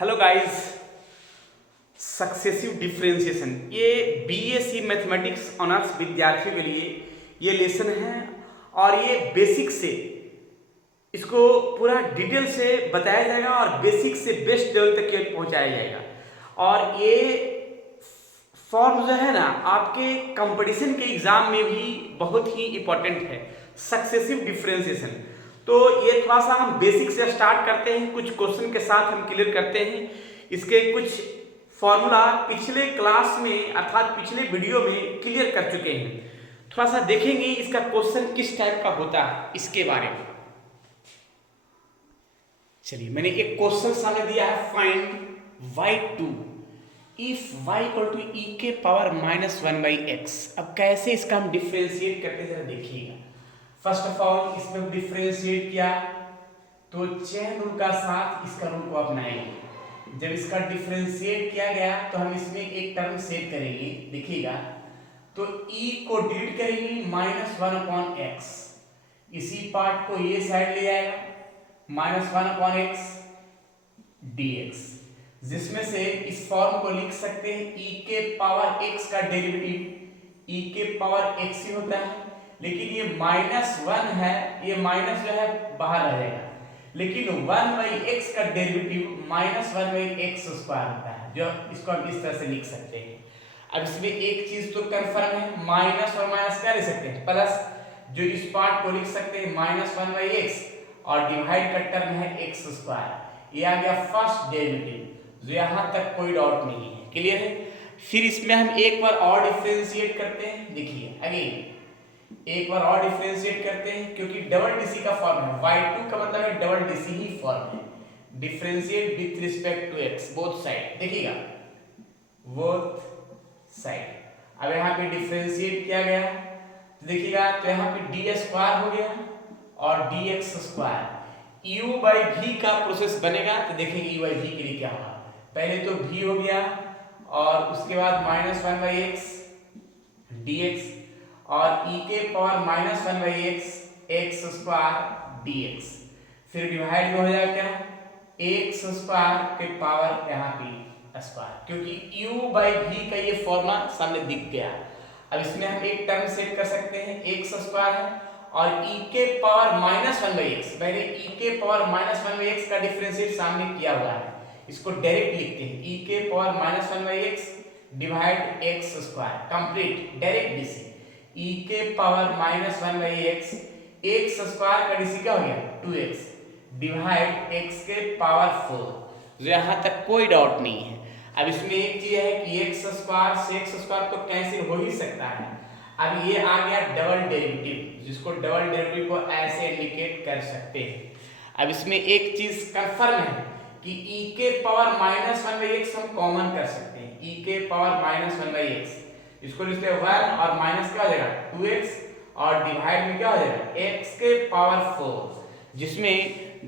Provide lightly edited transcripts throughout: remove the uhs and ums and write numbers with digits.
Hello guys, successive differentiation ये BSc mathematics honours विद्यार्थियों के लिए ये लेसन है और ये बेसिक से इसको पूरा डिटेल से बताया जाएगा और बेसिक से बेस्ट लेवल तक ये पहुंचाया जाएगा। और ये फॉर्म जो है ना आपके कंपटीशन के एग्जाम में भी बहुत ही इंपॉर्टेंट है, सक्सेसिव डिफरेंशिएशन। तो ये थोड़ा सा हम बेसिक से स्टार्ट करते हैं, कुछ क्वेश्चन के साथ हम क्लियर करते हैं। इसके कुछ फॉर्मूला पिछले क्लास में अर्थात पिछले वीडियो में क्लियर कर चुके हैं। थोड़ा सा देखेंगे इसका क्वेश्चन किस टाइप का होता है इसके बारे में। चलिए, मैंने एक क्वेश्चन सामने दिया है, find y2 if y equal to e के पावर -1/x। अब कैसे इसका हम डिफ्रेंशिएट करते जरा देखिएगा। फर्स्ट ऑफ ऑल इसमें डिफ्रेंशिएट किया तो चेन रूल का साथ इसका रूल को अपनाएंगे। जब इसका डिफ्रेंशिएट किया गया तो हम इसमें एक टर्म सेव करेंगे, देखिएगा। तो e को डिलीट करेंगे -1/x, इसी पार्ट को ये साइड ले आएगा -1/x dx, जिसमें से इस फॉर्म को लिख सकते हैं e के पावर x का डेरिवेटिव e के पावर x ही होता है, लेकिन ये -1 है, ये माइनस जो है बाहर रह जाएगा, लेकिन 1/x का डेरिवेटिव -1/x² होता है, जो इसको हम इस तरह से लिख सकते हैं। अब इसमें एक चीज तो कंफर्म है, माइनस और माइनस क्या लिख सकते हैं, प्लस, जो इस पार्ट को लिख सकते हैं -1/x और डिवाइड का टर्म है x²। ये आ गया फर्स्ट डेरिवेटिव, जो यहां तक कोई डाउट नहीं है, क्लियर है। फिर इसमें हम एक बार और डिफरेंशिएट करते हैं, देखिए अगेन एक बार और डिफरेंशिएट करते हैं, क्योंकि डबल डीसी का फॉर्म है, y2 का मतलब है डबल डीसी ही फॉर्म है। Differentiate with respect to x, both side, देखिएगा बोथ साइड। अब यहाँ पे डिफरेंशिएट किया गया तो देखिएगा, तो यहाँ पे d² हो गया और dx²। u/v का प्रोसेस बनेगा तो देखेंगे u/v के लिए क्या होगा। पहले तो v हो गया और उसके बाद -1/x dx और e के पावर -1/x x² dx, फिर डिवाइड हो जाएगा क्या, x² के पावर यहाँ पे स्क्वायर, क्योंकि u/v का ये फॉर्मूला सामने दिख गया। अब इसमें हम एक टर्म सेट कर सकते हैं, x² है और e के पावर -1/x, मैंने e के पावर -1/x का डिफरेंशिएट सामने किया हुआ है, इसको डायरेक्ट लिखते हैं, e के power -1/x divide x², complete direct DC. e के पावर -1/x x² का डीसी क्या हो गया 2x डिवाइड x के पावर 4, जो यहाँ तक कोई डाउट नहीं है। अब इसमें एक चीज है कि x² से x² तो कैंसिल हो ही सकता है। अब ये आ गया डबल डेरिवेटिव, जिसको डबल डेरिवेटिव को ऐसे इंडिकेट कर सकते हैं। अब इसमें एक चीज कंफर्म है कि e के पावर -1/x हम कॉमन कर सकते हैं, e के पावर -1/x, इसको लिखते हैं 1 और माइनस क्या हो जाएगा 2x और डिवाइड में क्या हो जाएगा x के पावर 4, जिसमें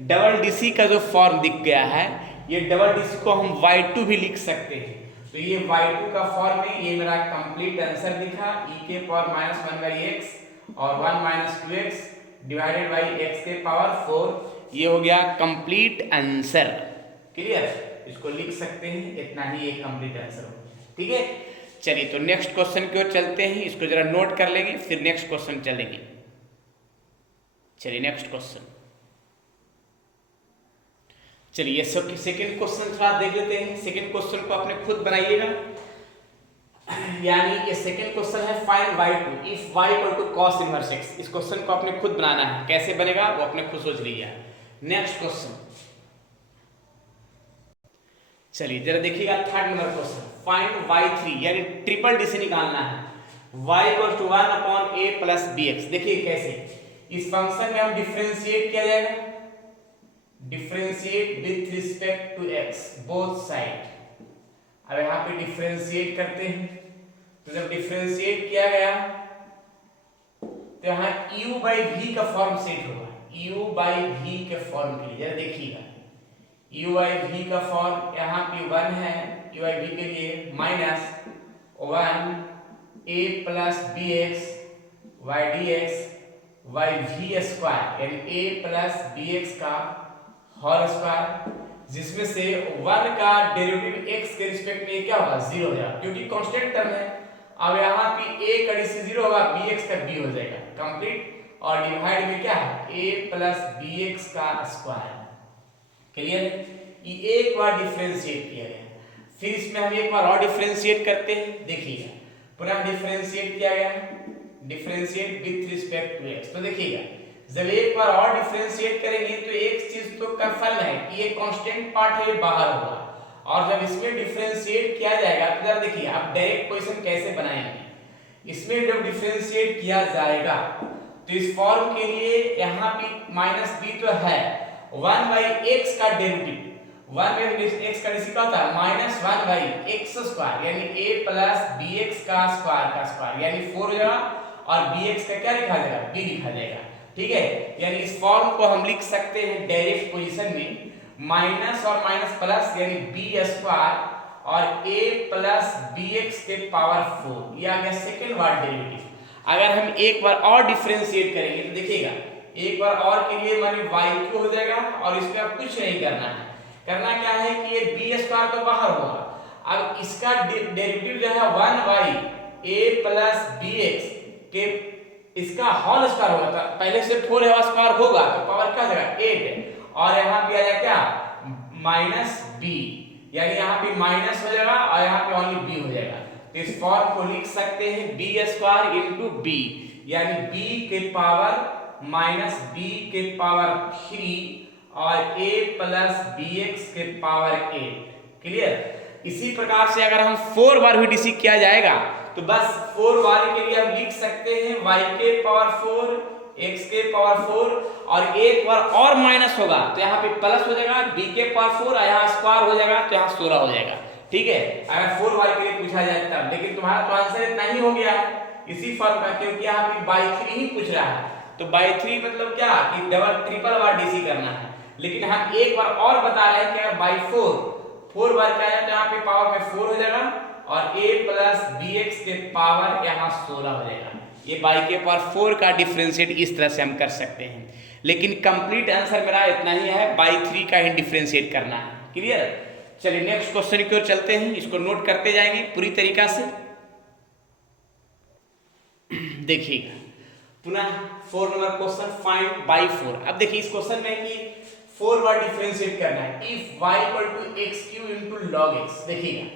डबल डीसी का जो फॉर्म दिख गया है, ये डबल डीसी को हम y2 भी लिख सकते हैं। तो ये y2 का फॉर्म में ये मेरा कंप्लीट आंसर दिखा, e के पावर -1/x और 1 - 2x डिवाइडेड बाय x के पावर 4, ये हो गया कंप्लीट आंसर, क्लियर। इसको लिख सकते हैं, इतना ही एक कंप्लीट आंसर हो, ठीक है। चलिए, तो नेक्स्ट क्वेश्चन की ओर चलते हैं, इसको जरा नोट कर लेंगे, फिर नेक्स्ट क्वेश्चन चलेंगे। चलिए नेक्स्ट क्वेश्चन, चलिए सेकंड क्वेश्चन थोड़ा देख लेते हैं। सेकंड क्वेश्चन को आपने खुद बनाइएगा, यानी ये सेकंड क्वेश्चन है, find y2 if y equal to cos inverse x। इस क्वेश्चन को आपने खुद बनाना है, कैसे बनेगा वो आपने खुद सोच लिया। नेक्स्ट क्वेश्चन, चलिए जरा देखिएगा third number question, find y3, यानी ट्रिपल डी से निकालना है, y equal to 1/a plus bx। देखिए कैसे इस फंक्शन में हम डिफरेंशिएट किया जाएगा, differentiate with respect to x both side. अब यहाँ पे डिफरेंशिएट करते हैं, तो जब डिफरेंशिएट किया गया तो यहाँ u/v का फॉर्म सेट होगा, u/v के फॉर्म के लिए जरा देखिएगा, u/v का फॉर्म यहाँ पे 1 है, u/v के लिए -1a plus bx y dx y v² यानी a प्लस bx का होल स्क्वायर, जिसमें से 1 का डेरिवेटिव x के रिस्पेक्ट में क्या होगा 0 हो जाएगा क्योंकि कांस्टेंट टर्म है। अब यहाँ पे a का dc 0 होगा, bx का b हो जाएगा कंप्लीट, और डिवाइड में क्या है a प्लस bx का स्क्वायर। क्लियर? ये एक बार डिफरेंशिएट किया गया, फिर इसमें हम एक बार और डिफरेंशिएट करते हैं। देखिएगा पुनः डिफरेंशिएट किया गया, differentiate with respect to x। तो देखिएगा जब एक बार और डिफरेंशिएट करेंगे तो एक चीज तो कंफर्म है कि ये कांस्टेंट पार्ट है, ये बाहर होगा, और जब इसमें डिफरेंशिएट किया जाएगा तो जरा देखिए आप डायरेक्ट क्वेश्चन कैसे बनाएंगे। इसमें जब डिफरेंशिएट किया जाएगा तो इस फॉर्म के लिए यहाँ पे माइनस b तो है, 1 बाई एक्स का डेरिवेटिव, 1 बाई एक्स का डिसी का होता है माइनस 1 बाई एक्स स्क्वायर, यानी a प्लस बी एक्स का स्क्वायर यानी 4 हो जाएगा, और bx का क्या लिखा जाएगा b लिखा जाएगा। ठीक है, यानी इस फॉर्म को हम लिख सकते हैं डायरेक्ट पोजीशन में माइनस और माइनस प्लस यानी बी स्क्वायर और a प्लस bx के पावर 4, ये आ गया सेकेंड वाला डेरिवेटिव। अगर हम एक बार और डिफरेंशिएट करेंगे तो देखिएगा एक बार और के लिए माने y क्यू हो जाएगा, और इसमें अब कुछ नहीं करना है। करना क्या है कि ये b स्क्वायर तो बाहर होगा, अब इसका डेरिवेटिव जो है 1 बाई a प्लस bx के इसका होल स्क्वायर होगा, तो पहले से 4 है स्क्वायर होगा तो पावर क्या हो जाएगा 8, और यहाँ पे आ जाएगा क्या माइनस b, यानी यहाँ पे माइनस हो जाएगा और यहाँ पे ओनली b हो जाएगा। तो इस फॉर्म को लिख सकते हैं b स्क्वायर इनटू b, यानी b के पावर माइनस b के पावर 3 और a प्लस bx के पावर 8। क्लियर? इसी प्रकार से अगर हम 4 बार भी डिसी किया जाएगा तो बस 4 बार के लिए हम लिख सकते हैं y के पावर 4 x के पावर 4, और एक बार और माइनस होगा तो यहाँ पे प्लस हो जाएगा b के पावर 4, और यहाँ स्क्वायर हो जाएगा तो यहाँ 16 हो जाएगा। ठीक है, अगर 4 बार के लिए पूछा जाए तब, लेकिन तुम्हारा तो आंसर इतना ही हो गया है इसी फॉर्म का, क्योंकि यहाँ पे बाई 3 ही पूछ रहा है। तो बाई 3 मतलब क्या कि डबल ट्रिपल बार डीसी करना है, लेकिन हम एक बार और बता रहे हैं कि अगर बाई 4 बार क्या है तो यहाँ पे पावर में 4 हो जाएगा, और a प्लस bx के पावर यहाँ 16 हो जाएगा। ये बाई के पावर 4 का डिफरेंशिएट इस तरह से हम कर सकते हैं, लेकिन कंप्लीट आंसर मेरा इतना ही है, बाई 3 का ही डिफरेंशिएट करना है। क्लियर? चलिए नेक्स्ट क्वेश्चन की ओर चलते हैं, इसको नोट करते जाएंगे पूरी तरीका से। देखिएगा पुनः 4 नंबर क्वेश्चन फाइंड बाई 4। अब देखिए इस क्वेश्चन में कि 4 बार डिफरेंशिएट करना है, if y equal to x q into log x. देखिएगा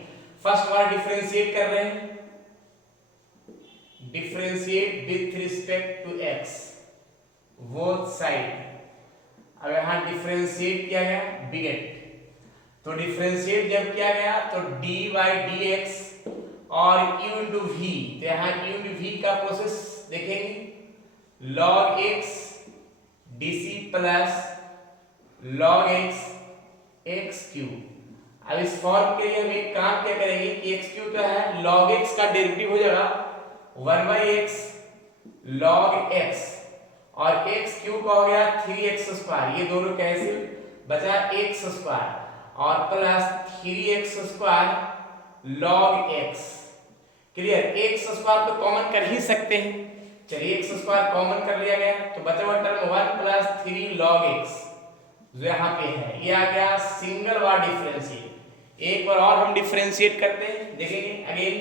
फर्स्ट बार डिफरेंशिएट कर रहे हैं, differentiate with respect to x both side. अगर यहाँ डिफरेंशिएट किया गया बिगेट, तो डिफरेंशिएट जब किया गया तो dy बाई डी एक्स और u इंटू वी, तो यहाँ u इंटू वी का प्रोसेस देखेंगे, log x dc plus log x Q. अब इस फॉर्म के लिए हम एक काम क्या करेंगे कि x क्यू तो है, log x का डेरिवेटिव हो जाएगा 1 बाई x log x, और x क्यू का हो गया 3x स्क्वायर, ये दोनों कैसे बचा x स्क्वायर, और plus 3x square log x। Clear? x square तो कॉमन कर ही सकते हैं, चलिए x स्क्वायर कॉमन कर लिया गया तो बचा हुआ टर्म 1 प्लस 3 log x जो यहाँ पे है, ये आ गया सिंगल बार डिफरेंशिएट। एक बार और हम डिफरेंशिएट करते हैं, देखेंगे अगेन,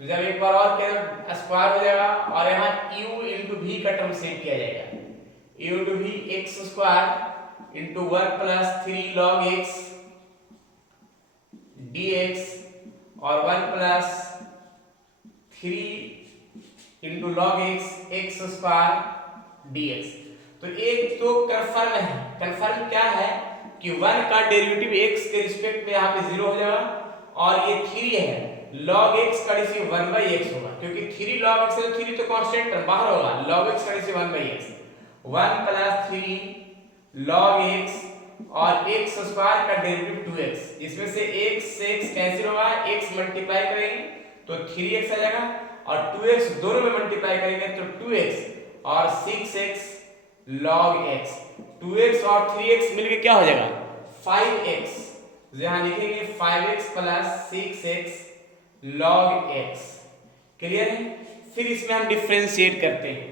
तो जब एक बार और क्या स्क्वायर हो जाएगा, और यहाँ u इंटू v का टर्म सेट किया जाएगा, u into v x square into 1 plus 3 log x dx, और 1 plus 3 into log x square dx। तो एक तो कंफर्म है, कंफर्म क्या है कि 1 का डेरिवेटिव x के रिस्पेक्ट में यहाँ पे 0 हो जाएगा, और ये 3 है log x का डिसी 1 बाई x होगा, क्योंकि 3 log x है तो 3 तो कांस्टेंट टर्म बाहर होगा, log x का DC 1 by x, 1 plus 3 log x और x स्क्वायर का डेरिवेटिव 2x, जिसमें से x से x कैंसिल होगा, x मल्टीप्लाई करेंगे तो 3x आ जाएगा, और 2x दोनों में मल्टीप्लाई करेंगे तो 2x और 6x log x, 2x और 3x मिलके क्या हो जाएगा 5x, यहाँ लिखेंगे 5x plus 6x log x। Clear है? फिर इसमें हम डिफरेंशिएट करते हैं,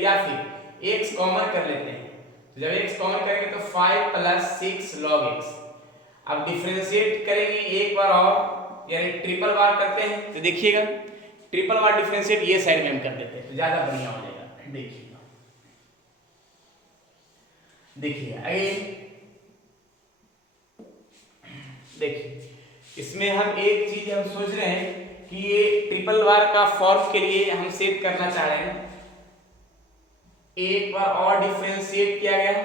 या फिर x कॉमन कर लेते हैं, तो जब x कॉमन करेंगे तो 5 प्लस 6 log x। अब डिफरेंशिएट करेंगे एक बार और, यानी ट्रिपल बार करते हैं। तो देखिएगा ट्रिपल बार डिफरेंशिएट ये साइड में हम कर देते हैं तो ज्यादा बढ़िया हो जाएगा। देखिएगा देखिए अगेन देखिए, इसमें हम एक चीज हम सोच रहे हैं कि ये ट्रिपल बार का फॉर्म के लिए हम सेट करना चाह रहे हैं। एक बार और डिफरेंशिएट किया गया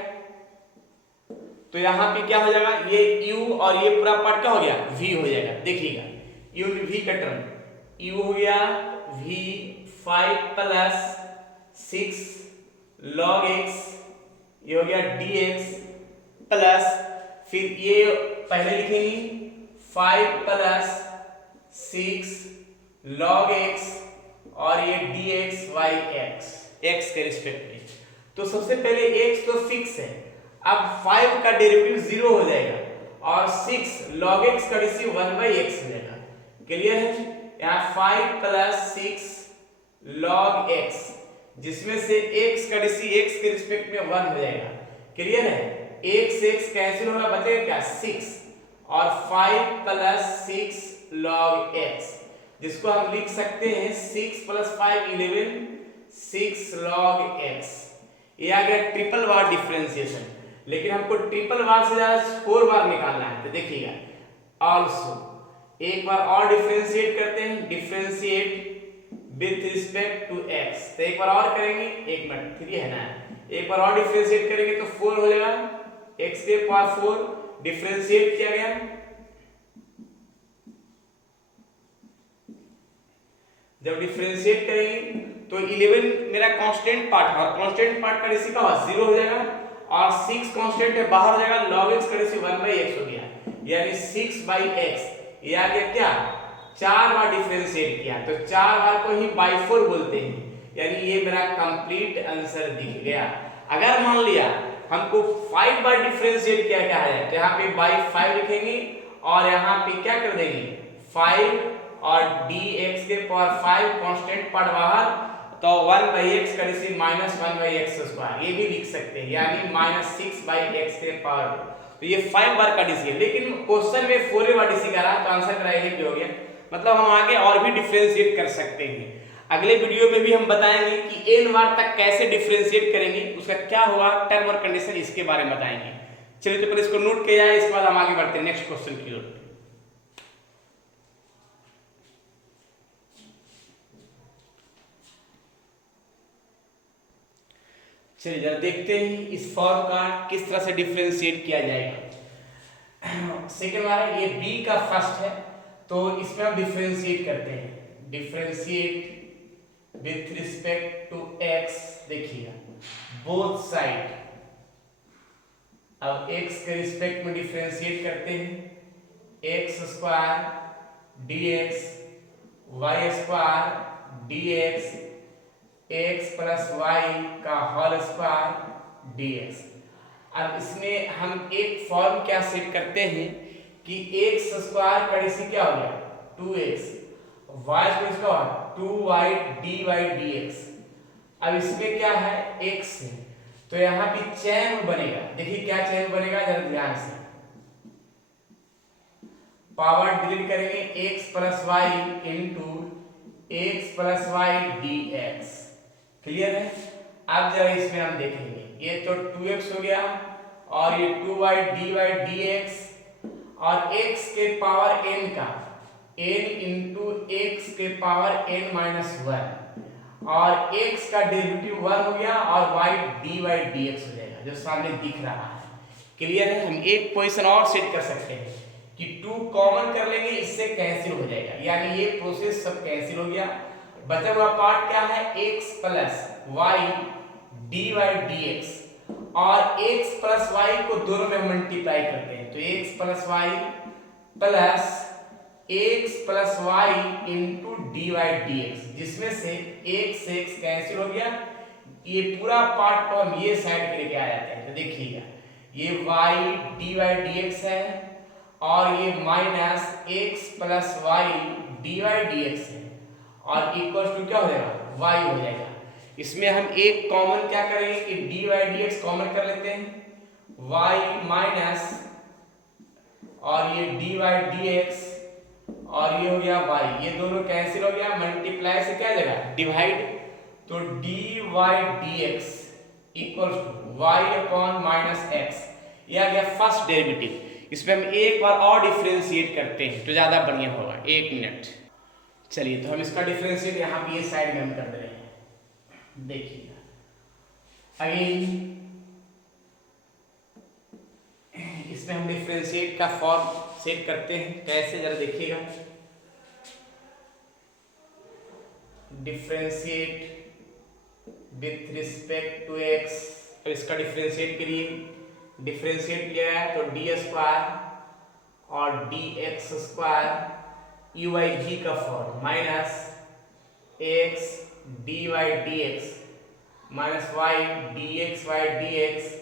तो यहाँ पे क्या हो जाएगा, ये u और ये पूरा पार्ट क्या हो गया, v हो जाएगा। देखिएगा u v का टर्म u हो गया v 5 प्लस 6 log x, ये हो गया dx प्लस फिर ये पहले लिखेंगे 5 प्लस 6 log x और ये dx by x x के रिस्पेक्ट में। तो सबसे पहले x तो फिक्स है, अब 5 का डेरिवेटिव 0 हो जाएगा और 6 log x का डेरिवेटिव 1/x हो जाएगा। क्लियर है? यहाँ 5 प्लस 6 log x, जिसमें से x का डेरिवेटिव x के रिस्पेक्ट में 1 हो जाएगा। क्लियर है? x से x कैंसिल होगा, बचेगा क्या 6 और 5 प्लस 6 log x, जिसको हम लिख सकते हैं 6 प्लस 5 11 6 log x। ये आ गया ट्रिपल बार डिफरेंशिएशन। लेकिन हमको ट्रिपल बार से ज्यादा 4 बार निकालना है। तो देखिएगा ऑल्सो एक बार और डिफरेंशिएट करते हैं, differentiate with respect to x। तो एक बार और करेंगे, एक मिनट 3 है ना, एक बार और डिफरेंशिएट करेंगे तो 4 हो जाएगा, x के पावर 4 डिफरेंशिएट किया गया। जब डिफरेंशिएट करेंगे तो 11 मेरा कांस्टेंट पार्ट है और कांस्टेंट पार्ट का रेशियो का 0 हो जाएगा और 6 कांस्टेंट है बाहर हो जाएगा, log x का रेशियो 1/x हो गया, यानी 6/x। ये आ गया क्या, 4 बार डिफरेंशिएट किया तो 4 बार को ही बाय 4 बोलते हैं, यानी ये मेरा कंप्लीट आंसर दिख गया। अगर मान लिया हमको 5 बार डिफरेंशिएट किया क्या है तो यहाँ पे बाय 5 लिखेंगे और यहाँ पे क्या कर देंगे 5 और dx के पावर 5 कांस्टेंट पार्ट बाहर, तो 1/x का रेशियो -1/x², ये भी लिख सकते हैं, यानी -6/x के पावर। तो ये 5 बार का डीसी है, लेकिन क्वेश्चन में 4 बार डीसी का रहा तो आंसर मेरा यही हो गया। मतलब हम आगे और भी डिफरेंशिएट कर सकते हैं। अगले वीडियो में भी हम बताएंगे कि n बार तक कैसे डिफरेंशिएट करेंगे, उसका क्या होगा टर्म और कंडीशन, इसके बारे में बताएंगे। चलिए तो पहले इसको नोट किया जाए, इसके बाद हम आगे बढ़ते हैं नेक्स्ट क्वेश्चन की ओर। चलिए जरा देखते हैं इस फॉर्म का किस तरह से डिफरेंशिएट किया जाएगा। सेकेंड वाला ये b का फर्स्ट है तो इसमें हम डिफरेंशिएट करते हैं, differentiate with respect to x। देखिएगा बोथ साइड, अब x के रिस्पेक्ट में डिफरेंशिएट करते हैं, x² dx y² dx x plus y का होल स्क्वायर dx। अब इसमें हम एक फॉर्म क्या सेट करते हैं कि x² का रेशियो क्या हो गया 2x, y इसका 2y dy dx। अब इसमें क्या है x है तो यहाँ पे चैन बनेगा। देखिए क्या चैन बनेगा, जरा ध्यान से, पावर डिलीट करेंगे x plus y into x plus y dx। Clear है? अब जरा इसमें हम देखेंगे, ये तो 2x हो गया और ये 2y dy dx और x के पावर n का n इंटू x के पावर n माइनस 1 और x का डेरिवेटिव 1 हो गया और y dy dx हो जाएगा जो सामने दिख रहा है। क्लियर है? हम एक पोजीशन और सेट कर सकते हैं कि 2 कॉमन कर लेंगे, इससे कैंसिल हो जाएगा, यानी ये प्रोसेस सब कैंसिल हो गया। बचा हुआ पार्ट क्या है x plus y dy dx और x प्लस y को दोनों में मल्टीप्लाई करते हैं तो x plus y plus x plus y into dy dx, जिसमें से x से x कैंसिल हो गया। ये पूरा पार्ट को हम ये साइड के लेके आ जाते हैं तो देखिएगा ये y dy dx है और ये minus x plus y dy dx है और इक्वल टू क्या हो जाएगा y हो जाएगा। इसमें हम एक कॉमन क्या करेंगे कि dy dx कॉमन कर लेते हैं, y माइनस और ये dy dx और ये हो गया y, ये दोनों कैंसिल हो गया, मल्टीप्लाई से क्या जगह डिवाइड, तो dy dx equal to y upon minus x, ये आ गया फर्स्ट डेरिवेटिव। इसमें हम एक बार और डिफरेंशिएट करते हैं तो ज्यादा बढ़िया होगा। 1 मिनट, चलिए तो हम इसका डिफरेंशिएट यहाँ पे ये साइड में हम कर दे रहे हैं, देखिएगा अगेन इसमें हम डिफरेंशिएट का फॉर्म सेट करते हैं, कैसे जरा देखिएगा। Differentiate with respect to x, और इसका डिफरेंशिएट करिए, डिफरेंशिएट किया है तो डी स्क्वायर और d x square u by g का form minus x d y d x minus y d x y d x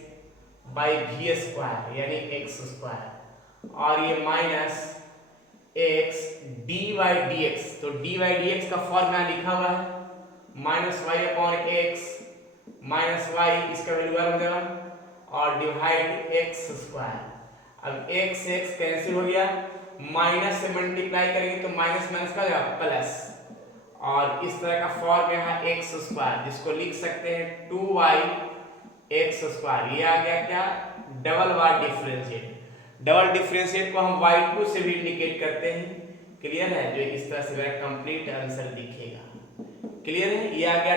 by भी स्क्वायर यानी एक्स स्क्वायर, और ये minus x d y d x, तो d y d x का form यहाँ लिखा हुआ है minus y upon x minus Y, इसका वैल्यू हो जाएगा और डिवाइड एक्स स्क्वायर। अब एक्स एक्स कैंसिल हो गया, माइनस से मल्टीप्लाई करेंगे तो माइनस माइनस का जाएगा प्लस, और इस तरह का फॉर्म यहाँ एक्स स्क्वायर, जिसको लिख सकते हैं 2y एक्स स्क्वायर, ये आ गया क्या double y differentiate. Double differentiate को हम y2 से भी इंडिकेट करते हैं, क्लियर है, जो इस तरह से मेरा कंप्लीट आंसर दिखेगा, क्लियर है। ये आ गया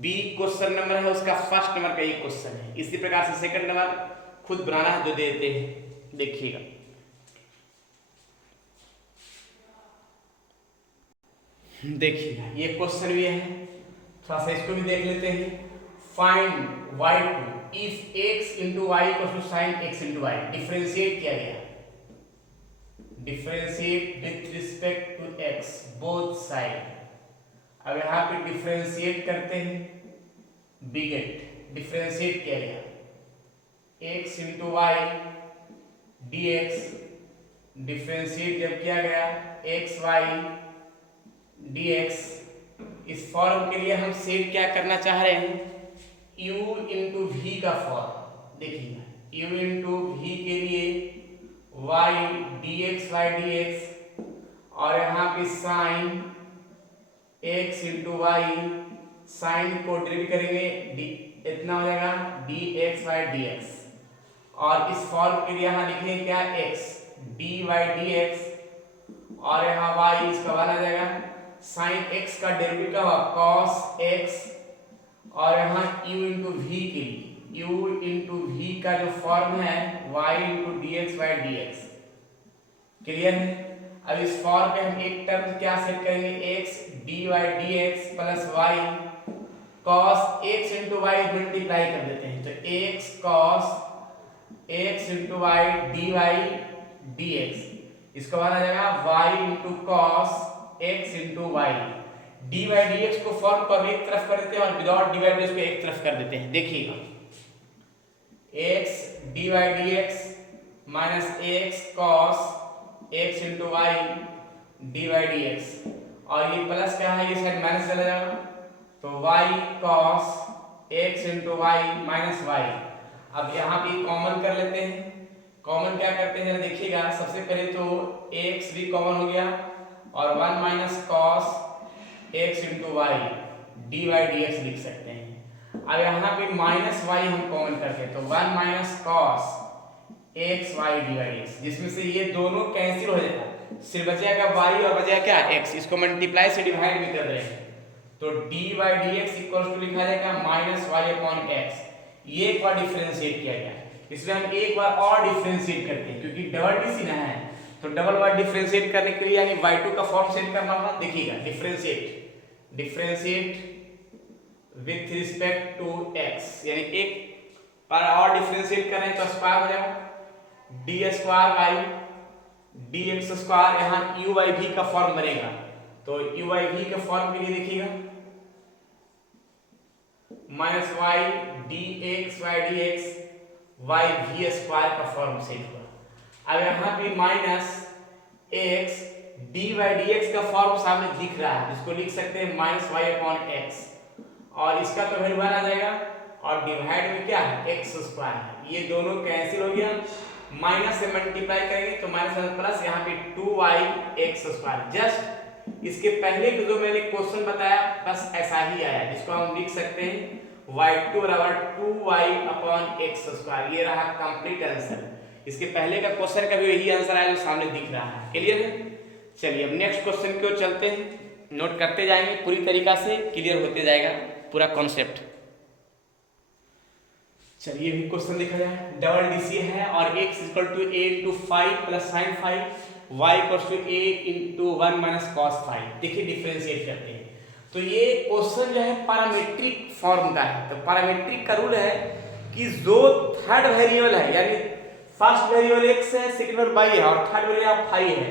बी क्वेश्चन नंबर है उसका फर्स्ट नंबर का ये क्वेश्चन है। इसी प्रकार से सेकंड नंबर खुद बनाना है जो देते हैं, देखिएगा देखिएगा ये क्वेश्चन भी है, थोड़ा सा इसको भी देख लेते हैं। Find y2 if x into y equal to sine x into y, differentiate किया गया, differentiate with respect to x both side. अब यहाँ पे डिफरेंशिएट करते हैं, बिगेट डिफरेंशिएट किया गया x into y d x, differentiate जब किया गया एक्स वाई डी एक्स, इस फॉर्म के लिए हम सेट क्या करना चाह रहे हैं, u इंटू वी का फॉर्म, देखिए u इंटू वी के लिए y dx y dx, और यहाँ पे sine x into y, sine को डिवाइड करेंगे इतना हो जाएगा dx y dx, और इस फॉर्म के लिए यहाँ लिखेंगे क्या x dy dx, और यहाँ y इसका बना जाएगा साइन x का डेरिवेटिव क्या होगा cos x, और यहाँ u इंटू वी के लिए u इंटू वी का जो फॉर्म है y into d x y d x, clear है। अब इस फॉर्म पे हम एक टर्म क्या सेट करेंगे x d y d x plus y cos x into y multiply कर देते हैं, तो x cos x into y d y d x, इसका बना जाएगा y into cos x into y, d y d x को form को हम एक तरफ कर देते हैं और विदाउट डिवाइड इसको एक तरफ कर देते हैं, देखिएगा x d y d x minus x cos x into y d y d x, और ये प्लस क्या है, ये साइड माइनस चला जाएगा, तो y cos x into y minus y. अब यहाँ पे कॉमन कर लेते हैं, कॉमन क्या करते हैं जरा देखिएगा, सबसे पहले तो x भी कॉमन हो गया और 1 minus cos x into y d y d x लिख सकते हैं। अब यहाँ पे माइनस वाई हम कॉमन करते हैं, तो 1 minus cos x y d y x, जिसमें से ये दोनों कैंसिल हो जाएगा, सिर्फ बचेगा y और बचेगा क्या x, इसको मल्टीप्लाई से डिवाइड भी कर रहे हैं, तो d y d x equal to लिखा जाएगा माइनस वाई अपॉन एक्स। ये एक बार डिफरेंशिएट किया गया, इसलिए हम एक बार और डिफरेंशिएट करते हैं क्योंकि डबल डी ना है, तो डबल बार डिफरेंशिएट करने के लिए यानी y2 का फॉर्म सेट करना होगा, देखिएगा differentiate with respect to x, यानी एक बार और डिफरेंशिएट करें तो स्क्वायर हो जाएगा d square by d x square, यहाँ यू बाई वी का फॉर्म बनेगा, तो यू बाई वी के फॉर्म के लिए देखिएगा minus y d x y d x y v square का फॉर्म सेट हुआ। अब यहाँ पे minus x d y d x का फॉर्म सामने दिख रहा है, जिसको लिख सकते हैं माइनस वाई अपॉन एक्स, और इसका तो वैल्यू 1 आ जाएगा और डिवाइड में क्या है x स्क्वायर है, ये दोनों कैंसिल हो गया, माइनस से मल्टीप्लाई करेंगे तो माइनस प्लस यहाँ पे 2y x²। जस्ट इसके पहले के जो मैंने क्वेश्चन बताया बस ऐसा ही आया, जिसको हम लिख सकते हैं y2 बराबर 2y/x²। ये रहा कंप्लीट आंसर। इसके पहले का क्वेश्चन का भी यही आंसर आया जो सामने दिख रहा है। क्लियर है? चलिए अब नेक्स्ट क्वेश्चन की ओर चलते हैं, नोट करते जाएंगे, पूरी तरीका से क्लियर होते जाएगा पूरा कॉन्सेप्ट। चलिए भी क्वेश्चन देखा जाए। डबल डीसी है और x equal to a into 5 plus sine 5, y equal to a into 1 minus cos 5। देखिए डिफरेंशिएट करते हैं तो ये क्वेश्चन जो है पैरामीट्रिक फॉर्म का है। तो पैरामीट्रिक का रूल है कि जो थर्ड वेरिएबल है, यानी फर्स्ट वेरिएबल x है, सेकंड वेरिएबल y है और थर्ड वेरिएबल 5 है,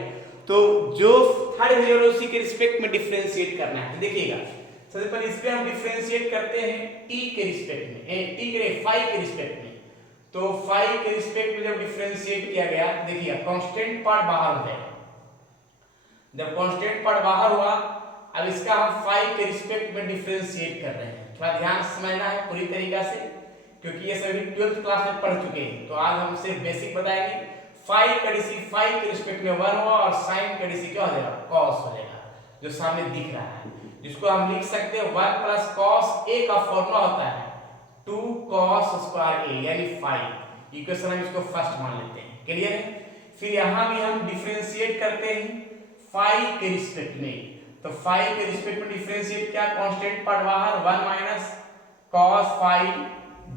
तो जो थर्ड वेरिएबल उसी के रिस्पेक्ट में डिफरेंशिएट करना है। देखिएगा सबसे पहले इस पे हम डिफरेंशिएट करते हैं t के रिस्पेक्ट में, t के फाई के रिस्पेक्ट में। तो फाई के रिस्पेक्ट में जब डिफरेंशिएट किया गया, देखिए कांस्टेंट पार्ट बाहर हो जाएगा। जब कांस्टेंट पार्ट बाहर हुआ, अब इसका हम फाई के रिस्पेक्ट में डिफरेंशिएट कर रहे हैं। थोड़ा ध्यान से समझना है पूरी तरीका से, क्योंकि ये सभी 12th क्लास में पढ़ चुके हैं। तो आज हम सिर्फ बेसिक बताएंगे। फाई का डीसी फाई के रिस्पेक्ट में 1 हुआ और साइन का डीसी क्या हो जाएगा, कॉस हो जाएगा, जो सामने दिख रहा है, जिसको हम लिख सकते हैं 1 प्लस कॉस ए का फॉर्मूला होता है 2 कॉस स्क्वायर ए, यानी 5। इक्वेशन हम इसको फर्स्ट मान लेते हैं। क्लियर है? फिर यहां भी हम डिफरेंशिएट करते हैं फाई के रिस्पेक्ट में। तो फाई के रिस्पेक्ट में डिफरेंशिएट क्या, कांस्टेंट पार्ट बाहर 1 माइनस कॉस 5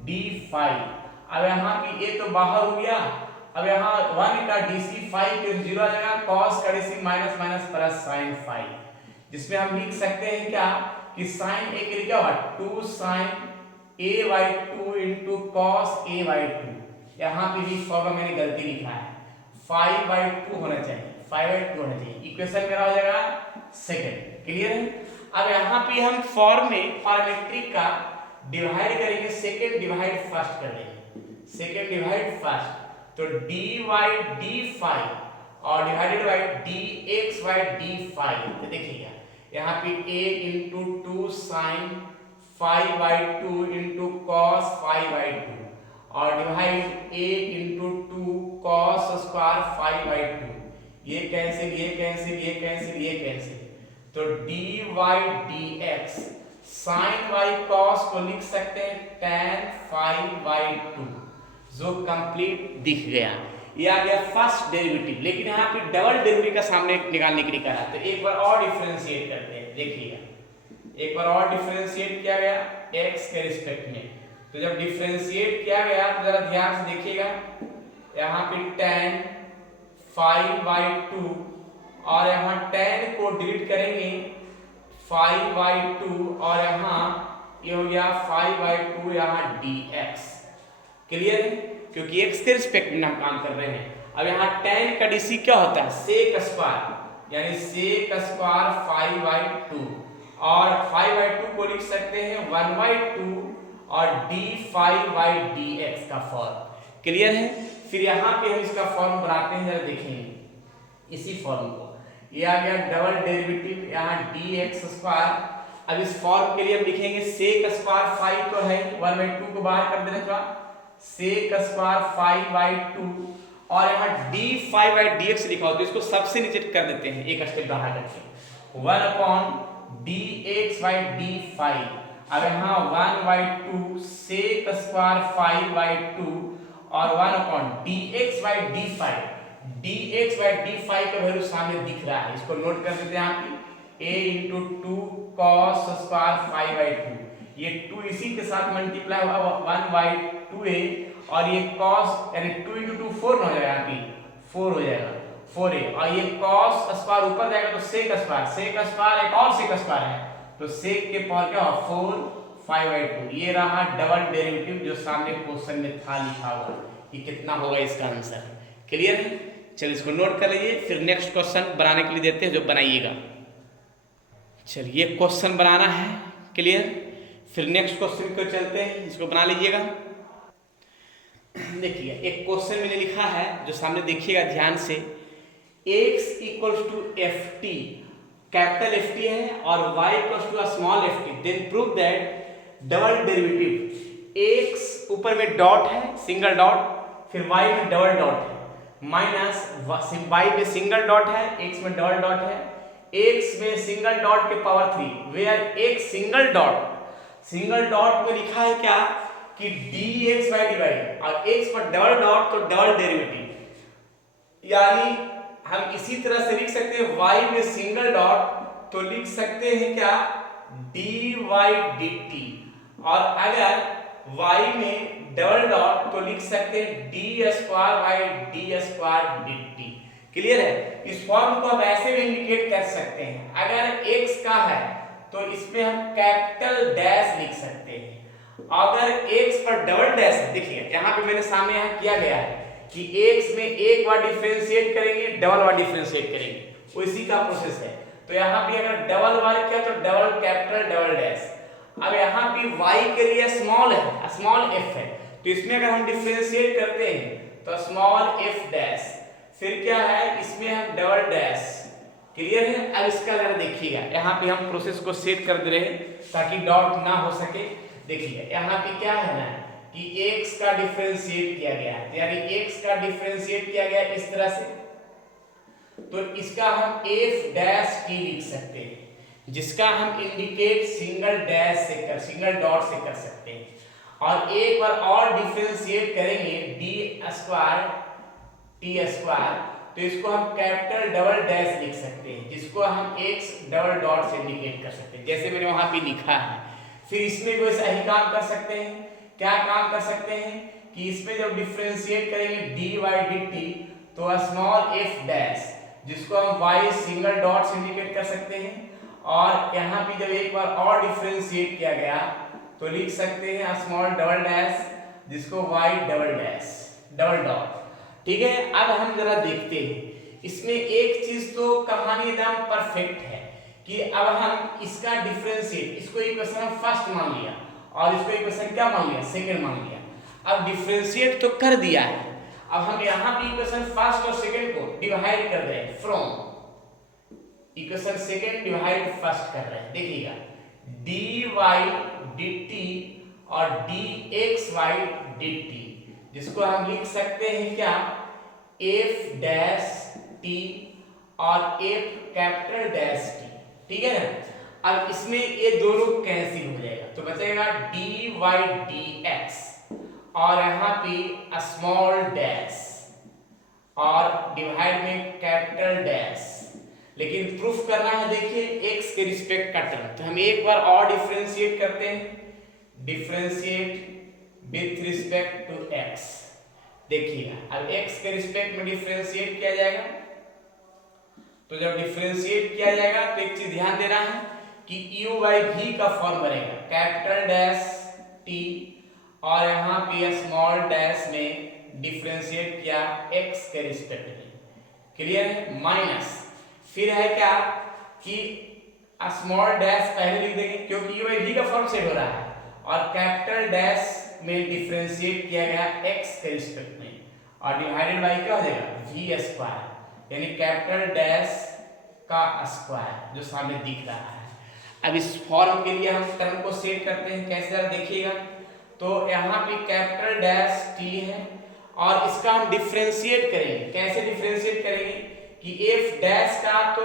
डी 5। अब यहां की ए तो बाहर हो गया, अब यहां 1 का डीसी 5 के 0 आ जाएगा, कॉस का DC minus minus plus sine 5, जिसमें हम लिख सकते हैं क्या कि साइन ए के लिए क्या होगा 2 sign a/2 into cos a/2। यहाँ पे भी फॉर्मूला मैंने गलती लिखा है, 5/2 होना चाहिए, 5/2 होना चाहिए। इक्वेशन मेरा हो जाएगा सेकंड। क्लियर है? अब यहाँ पे हम फॉर्म में पैरामीट्रिक का डिवाइड करेंगे, सेकंड डिवाइड फर्स्ट कर देंगे, सेकंड डिवाइड फर्स्ट। तो dy/d5 और डिवाइडेड बाय dx/d5। तो देखिएगा यहाँ पे a into 2 sine 5/2 into cos 5/2 और divide a into 2 cos square 5/2। ये कैंसिल, ये कैंसिल, ये कैंसिल, ये कैंसिल। तो dy/dx साइन y कॉस को लिख सकते हैं tan 5/2, जो कंप्लीट दिख गया। ये आ गया फर्स्ट डेरिवेटिव। लेकिन यहाँ पे डबल डेरिवेटिव का सामने निकालने के लिए कहा, तो एक बार और डिफरेंशिएट करते हैं। देखिएगा एक बार और डिफरेंशिएट किया गया x के रिस्पेक्ट में। तो जब डिफरेंशिएट किया गया तो जरा ध्यान से देखिएगा, यहाँ पे tan 5/2 और यहाँ tan को डिलीट करेंगे 5/2 और यहाँ ये हो गया 5/2 यहाँ dx। क्लियर है? क्योंकि x के रिस्पेक्ट में हम काम कर रहे हैं। अब यहाँ tan का डीसी क्या होता है, sec स्क्वायर, यानी sec स्क्वायर 5/2 और 5/2 को लिख सकते हैं 1/2 और d5/dx का फॉर्म। क्लियर है? फिर यहाँ पे हम इसका फॉर्म बनाते हैं, जरा देखेंगे इसी फॉर्म को। ये आ गया डबल डेरिवेटिव यहाँ dx²। अब इस फॉर्म के लिए हम लिखेंगे sec स्क्वायर 5 तो है, 1/2 को बाहर कर देना, थोड़ा sec स्क्वायर 5/2 और यहाँ d5/dx लिखा हो तो इसको सबसे नीचे कर देते हैं, एक स्टेप बाहर करके 1/dx/d5। अब यहाँ 1/2 sec स्क्वायर 5/2 और 1/dx/d5। dx/d5 का वैल्यू सामने दिख रहा है, इसको नोट कर देते हैं यहाँ पे a इंटू 2 cos स्क्वायर 5/2। ये 2 इसी के साथ मल्टीप्लाई होगा 1/2a और ये cos यानी 2 इंटू 2 4 हो जाएगा, यहाँ पे 4 हो जाएगा 4a और ये cos स्क्वायर ऊपर जाएगा तो sec स्क्वायर एक और sec स्क्वायर है, तो sec के पावर क्या होगा 4 5/2। ये रहा डबल डेरिवेटिव जो सामने क्वेश्चन में था लिखा हुआ, ये कितना होगा इसका आंसर। क्लियर है? चलिए इसको नोट कर लीजिए, फिर नेक्स्ट क्वेश्चन बनाने के लिए देते हैं जो बनाइएगा। चलिए क्वेश्चन बनाना है, क्लियर। फिर नेक्स्ट क्वेश्चन को चलते हैं, इसको बना लीजिएगा। देखिए एक क्वेश्चन मैंने लिखा है जो सामने देखिएगा ध्यान से, x equals to ft, capital ft है और y equals to small ft, then prove that double derivative, x ऊपर में डॉट है सिंगल डॉट, फिर वाई में डबल डॉट है, माइनस वाई में सिंगल डॉट है, एक्स में डबल डॉट है, एक्स में सिंगल डॉट के पावर 3, वेयर एक सिंगल डॉट में लिखा है क्या कि dx बाई dy, और x पर डबल डॉट तो डबल डेरिवेटिव, यानी हम इसी तरह से लिख सकते हैं y में सिंगल डॉट तो लिख सकते हैं क्या dy dt, और अगर y में डबल डॉट तो लिख सकते हैं d square by d square dt। Clear है? इस फॉर्म को हम ऐसे भी इंडिकेट कर सकते हैं, अगर x का है तो इसमें हम कैपिटल डैश लिख सकते हैं, अगर x पर डबल डैश, देखिए यहाँ पे मैंने सामने यहाँ किया गया है कि x में एक बार डिफरेंशिएट करेंगे, डबल बार डिफरेंशिएट करेंगे, वो इसी का प्रोसेस है। तो यहाँ पे अगर डबल बार किया तो डबल कैपिटल डबल डैश। अब यहाँ पे y के लिए स्मॉल है, स्मॉल f है, तो इसमें अगर हम डिफरेंशिएट करते हैं तो स्मॉल f डैश, फिर क्या है इसमें हम डबल डैश। क्लियर है? अब इसका जरा देखिएगा, यहाँ पे हम प्रोसेस को सेट कर दे रहे हैं ताकि डाउट ना हो सके। देखिए यहाँ पे क्या है ना कि x का डिफरेंशिएट किया गया है, यानी x का डिफरेंशिएट किया गया इस तरह से, तो इसका हम f डैश t लिख सकते हैं, जिसका हम इंडिकेट सिंगल डैश से कर, सिंगल डॉट से कर सकते हैं, और एक बार और डिफरेंशिएट करेंगे d स्क्वायर t स्क्वायर, तो इसको हम कैपिटल डबल डैश लिख सकते हैं, जिसको हम x डबल डॉट से इंडिकेट कर सकते हैं, जैसे मैंने वहां पे लिखा है। फिर इसमें भी वैसा ही काम कर सकते हैं। क्या काम कर सकते हैं कि इसमें जब डिफरेंशिएट करेंगे dy dt तो स्मॉल f डैश, जिसको हम y सिंगल डॉट से इंडिकेट कर सकते हैं, और यहाँ पे जब एक बार और डिफरेंशिएट किया गया तो लिख सकते हैं स्मॉल डबल डैश, जिसको y double dash double dot. ठीक है? अब हम जरा देखते हैं, इसमें एक चीज तो कहानी एकदम परफेक्ट है कि अब हम इसका डिफरेंशिएट, इसको इक्वेशन हम फर्स्ट मान लिया और इसको इक्वेशन क्या मान लिया, सेकंड मान लिया। अब डिफरेंशिएट तो कर दिया है, अब हम यहाँ पे इक्वेशन फर्स्ट और सेकंड को डिवाइड कर रहे हैं, from equation second divide first कर रहे हैं। देखिएगा dy dt और dxy dt, जिसको हम लिख सकते हैं क्या f डैश t और f कैपिटल डैश t। ठीक है ना? अब इसमें ये दोनों कैंसिल हो जाएगा तो बचेगा dy dx और यहाँ पे स्मॉल डैश और डिवाइड में कैपिटल डैश, लेकिन प्रूफ करना है देखिए x के रिस्पेक्ट का टर्म, तो हम एक बार और डिफरेंशिएट करते हैं, differentiate with respect to x। देखिएगा अब x के रिस्पेक्ट में डिफरेंशिएट किया जाएगा, तो जब डिफरेंशिएट किया जाएगा तो एक चीज ध्यान देना है कि u बाई v का फॉर्म बनेगा कैपिटल डैश t और यहाँ पे स्मॉल डैश में डिफरेंशिएट किया x के रिस्पेक्ट में। क्लियर है? माइनस फिर है क्या कि स्मॉल डैश पहले लिख देंगे क्योंकि u बाई v का फॉर्म सेट हो रहा है, और कैपिटल डैश में डिफरेंशिएट किया गया x के रिस्पेक्ट में, और डिवाइडेड बाई क्या हो जाएगा v स्क्वायर, यानी कैपिटल डैश का स्क्वायर जो सामने दिख रहा है। अब इस फॉर्म के लिए हम टर्म को सेट करते हैं, कैसे जरा देखिएगा, तो यहाँ पे कैपिटल डैश t है और इसका हम डिफरेंशिएट करेंगे। कैसे डिफरेंशिएट करेंगे कि f डैश का तो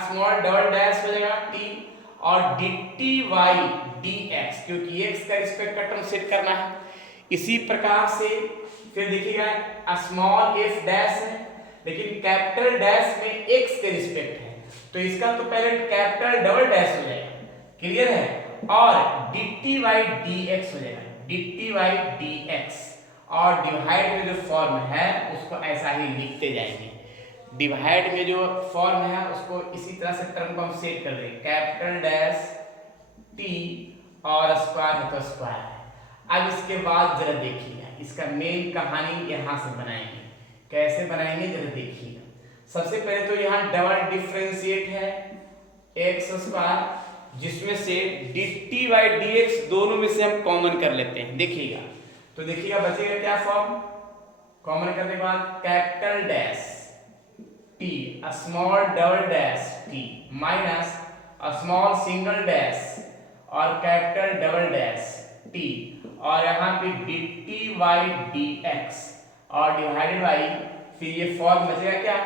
स्मॉल डबल डैश हो जाएगा t और dt y dx, क्योंकि x का रिस्पेक्ट का टर्म सेट करना है। इसी प्रकार से फिर देखिएगा स्मॉल f डैश है लेकिन कैपिटल डैश में x के रिस्पेक्ट है, तो इसका तो पहले कैपिटल डबल डैश हो जाएगा। क्लियर है? और dt by dx हो जाएगा, dt by dx, और डिवाइड में जो फॉर्म है उसको ऐसा ही लिखते जाएंगे। डिवाइड में जो फॉर्म है उसको इसी तरह से टर्म को हम सेट कर देंगे, कैपिटल डैश t और स्क्वायर है तो स्क्वायर है। अब इसके बाद जरा देखिएगा इसका मेन कहानी यहाँ से बनाएंगे। कैसे बनाएंगे जरा देखिएगा। सबसे पहले तो यहाँ डबल डिफरेंशिएट है x स्क्वायर, जिसमें से dt बाई dx दोनों में से हम कॉमन कर लेते हैं। देखिएगा तो देखिएगा बचेगा क्या फॉर्म, कॉमन करने के बाद capital dash t small double dash t minus small single dash और कैपिटल डबल डैश टी और यहाँ पे dt बाई dx और डिवाइडेड बाई फिर ये फॉर्म बचेगा क्या,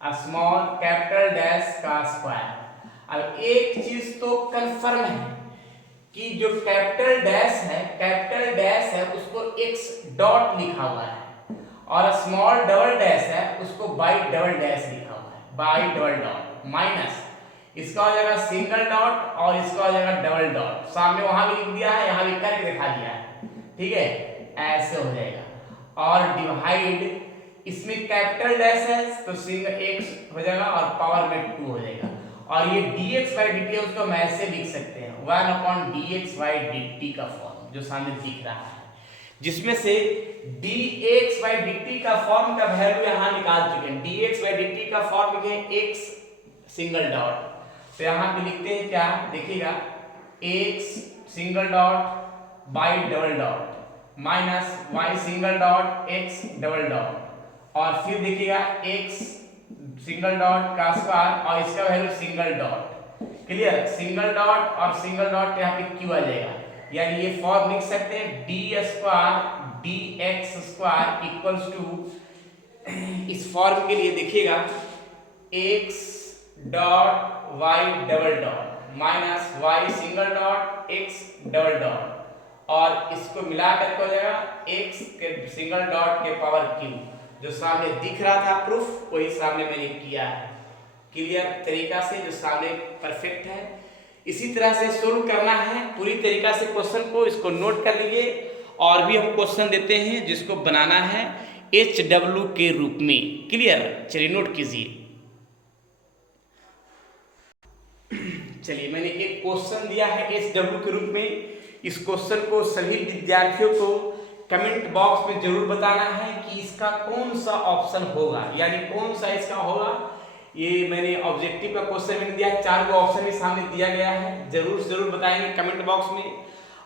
स्मॉल कैपिटल डैश का स्क्वायर। अब एक चीज तो कंफर्म है कि जो कैपिटल डैश है उसको x डॉट लिखा हुआ है और स्मॉल डबल डैश है उसको बाई डबल डैश लिखा हुआ है, बाई डबल डॉट माइनस इसका हो जाएगा सिंगल डॉट और इसका हो जाएगा डबल डॉट, सामने वहां भी लिख दिया है यहाँ भी करके दिखा दिया है, ठीक है, ऐसे हो जाएगा। और डिवाइड इसमें कैपिटल डैश है तो सिंगल x हो जाएगा और पावर में 2 हो जाएगा और ये dx बाई dt है उसको हम ऐसे लिख सकते हैं 1 अपॉन dx बाई dt का फॉर्म जो सामने दिख रहा है, जिसमें से dx बाई dt का फॉर्म का वैल्यू यहाँ निकाल चुके हैं। dx बाई dt का फॉर्म लिखे हैं x सिंगल डॉट, तो यहाँ पे लिखते हैं क्या, देखिएगा x single dot by double dot minus y single dot x double dot और फिर देखिएगा x सिंगल डॉट का स्क्वायर और इसका value single dot, clear, single dot और सिंगल डॉट यहाँ पे क्यों आ जाएगा, यानी ये फॉर्म लिख सकते हैं d square dx square equals to, इस फॉर्म के लिए देखिएगा x dot y double dot minus y single dot x double dot और इसको मिला करके हो जाएगा x के सिंगल डॉट के पावर q, जो सामने दिख रहा था प्रूफ वही सामने मैंने किया है क्लियर तरीका से, जो सामने परफेक्ट है। इसी तरह से सोल्व करना है पूरी तरीका से क्वेश्चन को, इसको नोट कर लीजिए। और भी हम क्वेश्चन देते हैं जिसको बनाना है HW के रूप में, क्लियर, चलिए नोट कीजिए। चलिए मैंने एक क्वेश्चन दिया है HW के रूप में, इस क्वेश्चन को सभी विद्यार्थियों को कमेंट बॉक्स में जरूर बताना है कि इसका कौन सा ऑप्शन होगा, यानी कौन सा इसका होगा। ये मैंने ऑब्जेक्टिव का क्वेश्चन मैंने दिया है, 4 ऑप्शन भी सामने दिया गया है, जरूर बताएंगे कमेंट बॉक्स में।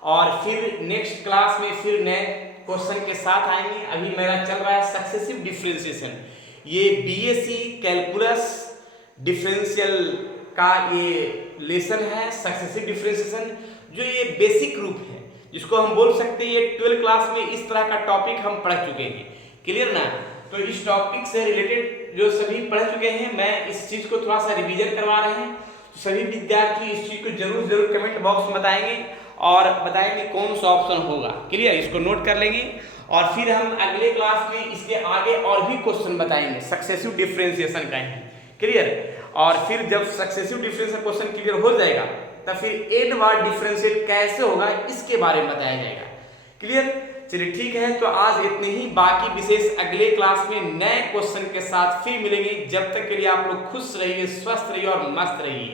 और फिर नेक्स्ट क्लास में फिर नए क्वेश्चन के साथ आएंगे। अभी मेरा चल रहा है सक्सेसिव डिफरेंशिएशन, ये बीएससी कैलकुलस डिफरेंशियल का ये लेसन है, सक्सेसिव डिफरेंशिएशन, जो ये बेसिक रूप है जिसको हम बोल सकते हैं ये 12 क्लास में इस तरह का टॉपिक हम पढ़ चुके हैं, क्लियर ना। तो इस टॉपिक से रिलेटेड जो सभी पढ़ चुके हैं, मैं इस चीज को थोड़ा सा रिवीजन करवा रहे हैं, तो सभी विद्यार्थी इस चीज को जरूर कमेंट बॉक्स में बताएंगे और बताएंगे कौन सा ऑप्शन होगा, क्लियर, इसको नोट कर लेंगे। और फिर हम अगले क्लास में इसके आगे और भी क्वेश्चन बताएंगे सक्सेसिव डिफरेंशिएशन का ही, क्लियर। और फिर जब सक्सेसिव डिफरेंशिएशन क्वेश्चन क्लियर हो जाएगा तब फिर एन बार डिफरेंशिएट कैसे होगा इसके बारे में बताया जाएगा, क्लियर। चलिए ठीक है, तो आज इतने ही, बाकी विशेष अगले क्लास में नए क्वेश्चन के साथ फिर मिलेंगे। जब तक के लिए आप लोग खुश रहिए, स्वस्थ रहिए और मस्त रहिए,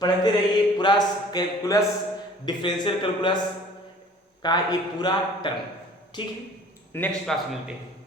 पढ़ते रहिए पूरा कैलकुलस, डिफरेंशियल कैलकुलस का ये पूरा टर्म, ठीक है। नेक्स्ट क्लास मिलते हैं।